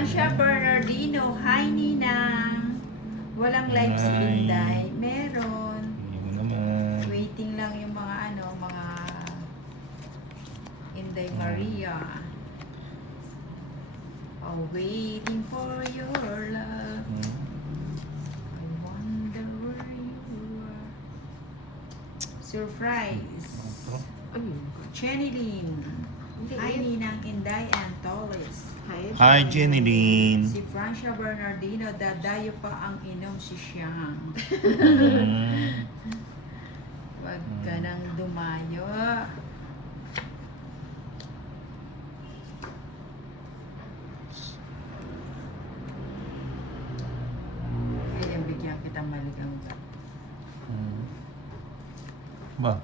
Francia Bernardino, hi Ninang. Walang live si Hi. Inday. Meron. Hindi mo naman. Waiting lang yung mga mga Inday Maria. Oh, waiting for your love. I wonder where you are. Surprise. Jenny Lynn. Hi Ninang, Inday, and Tolis. Hi, Jenny Lynn. Si Francia Bernardino, dadayo pa ang inom si Siyang. Wag ka nang dumayo. Kaya bigyan kita maligang ka. Ba?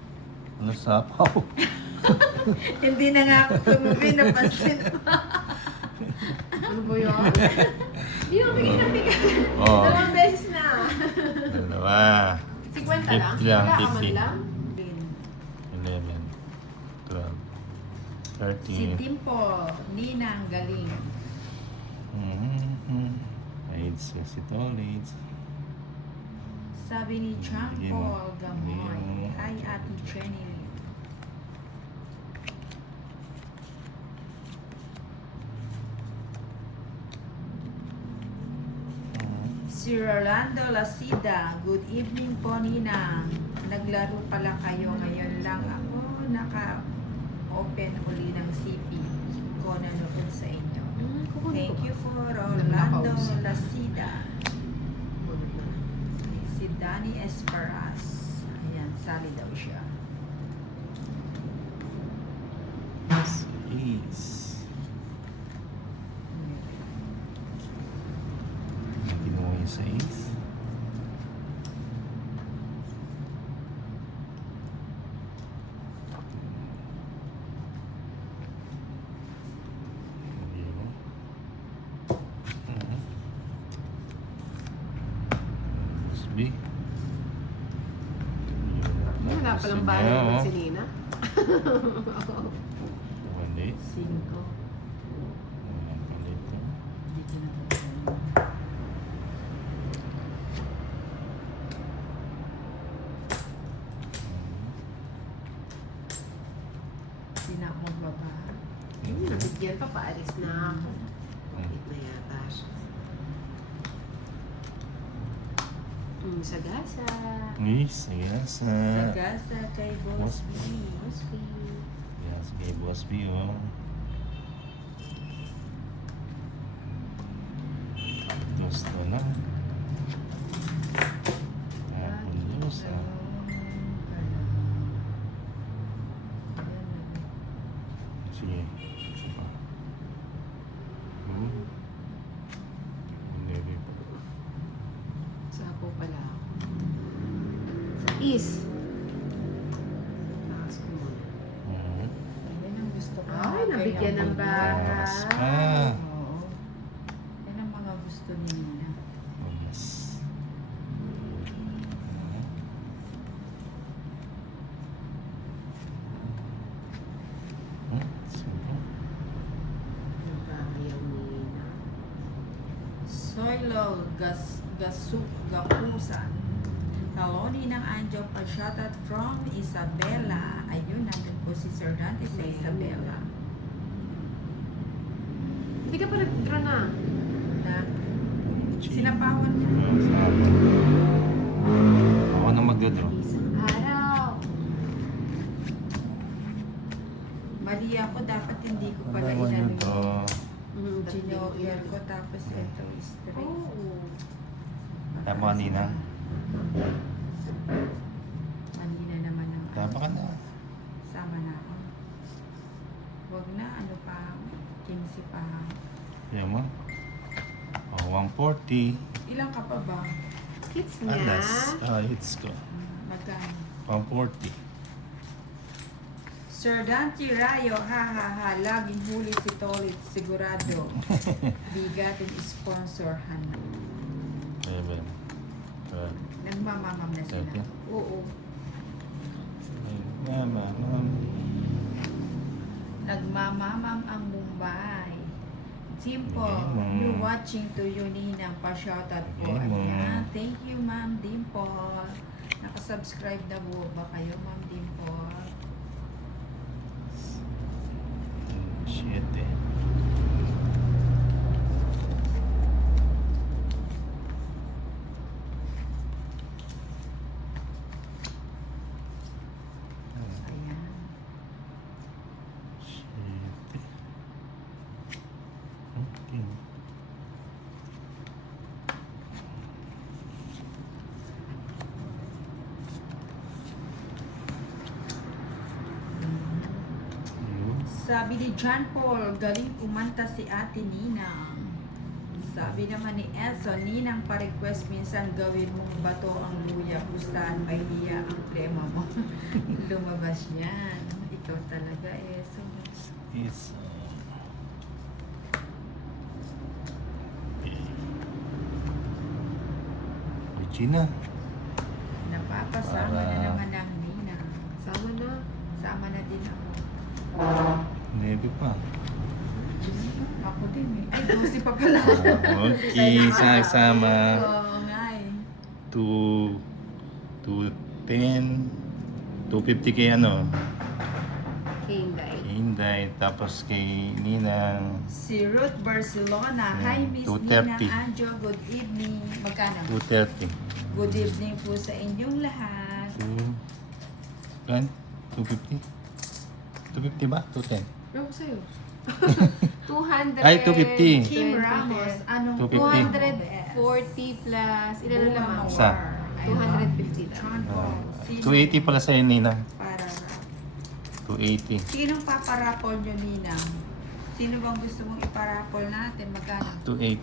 Ano sapaw? Hindi na nga ako tumabi, napansin pa. Ano ba yun? Hindi mo bigay na bigay. Oh. Dalawang beses na. Dalawa. 50 lang? 50 lang, Wala ka man 50. lang? 11. 12. Si 13. Dimple, Ninang, galing. AIDS si Tolits. Sabi ni Jean Bigyan mo. Paul Gamoy, Bigyan mo. hi Ate Jenny. Si Rolando Lasida, good evening po Ninang. Naglaro pala kayo ngayon lang ako naka-open uli ng CP ko nanood sa inyo. Thank you for Rolando Lasida. Si Danny Esperas. Ayan, sali daw siya. Is. Natin mo yung sa is. B. Wala palang bahay ng si Nina. One day. 5. Walang palito. Dito na to. Hindi na ako magbaba. Nabigyan pa, paalis na ako. Bakit na yata siya. Sagasa. Yes, yes. Sagasa kay Boss B. Mosby. Yes, kay Boss B, oh. Gusto na. Puntos, ah. Sige. Isa pa. Hindi. Sapo pala ako. Sa East. Taas ko muna. Yan ang gusto ko. Ay, nabigyan ng Taas bahay. pa. Oo. Yan ang mga gusto nila. Yes. Sige. Ang bahay ang Nina. Soylol Gapusan. Hello, Ninang Anjo. Pa-shoutout from Isabela. Ayun, nandun po si Sir Dante sa Isabela. Hindi ka pa nag-draw na. Na, sinapawan mo na. Ako na magdodraw. Isang araw. Mali ako, dapat hindi ko pala Ano naman inano to? yung Ginoyer ko, tapos ito straight. Oo. Tama kanina. Kanina naman ang Tama ka na. sama na ako. Huwag na, ano pa, 15 pa. Yan mo. Oh, 140. Ilang ka pa ba? Kids niya. Alas. Hits ko. Magkano? 140. Sir Dante Rayo, ha ha ha, laging huli si Tolit, sigurado. Bigatin sponsorhan. 11. Nagmamamam na sila. Thirty. Oo. Naman. Nagmamamam ang Mumbai. Dimple, Bigay mo. you watching to you, Ninang. Pa-shoutout po. Bigay mo. Ayan. Thank you, Ma'am Dimple. Nakasubscribe na po ba kayo, Ma'am Dimple? 7. Ayan. 7. Okay. Yun. Sabi ni John Paul, galing kumanta si Ate Ninang. Sabi naman ni Edson, Ninang pa-request minsan gawin mong bato ang luya, pustahan may hiya ang plema mo. Lumabas yan. Ikaw talaga, Edson. Is okay. Regina. Napapasama Para- na naman ang Ninang. Sama na. Sama na din ako. 9 pa. Ako din eh. Ay, 12 pa pala. Okay, sama. Oo nga eh. 210, 250 kay ano, Hinday. Hinday, tapos kay Ninang, Si Ruth Barcelona. Hi, Miss 230. Ninang Anjo. Good evening. Magkano? 230. Good evening po sa inyong lahat. 250? 250 ba? 210? Ano ko sa'yo? 200. Ay, 250. Kim Ramos, anong 250. 240 plus, ilan na naman? Isa. 250 lang. John Paul. Sino 280 pala sa'yo, Ninang. para 280. Sinong paparapol nyo, Ninang? Sino bang gusto mong iparapol natin? Magkano? 280.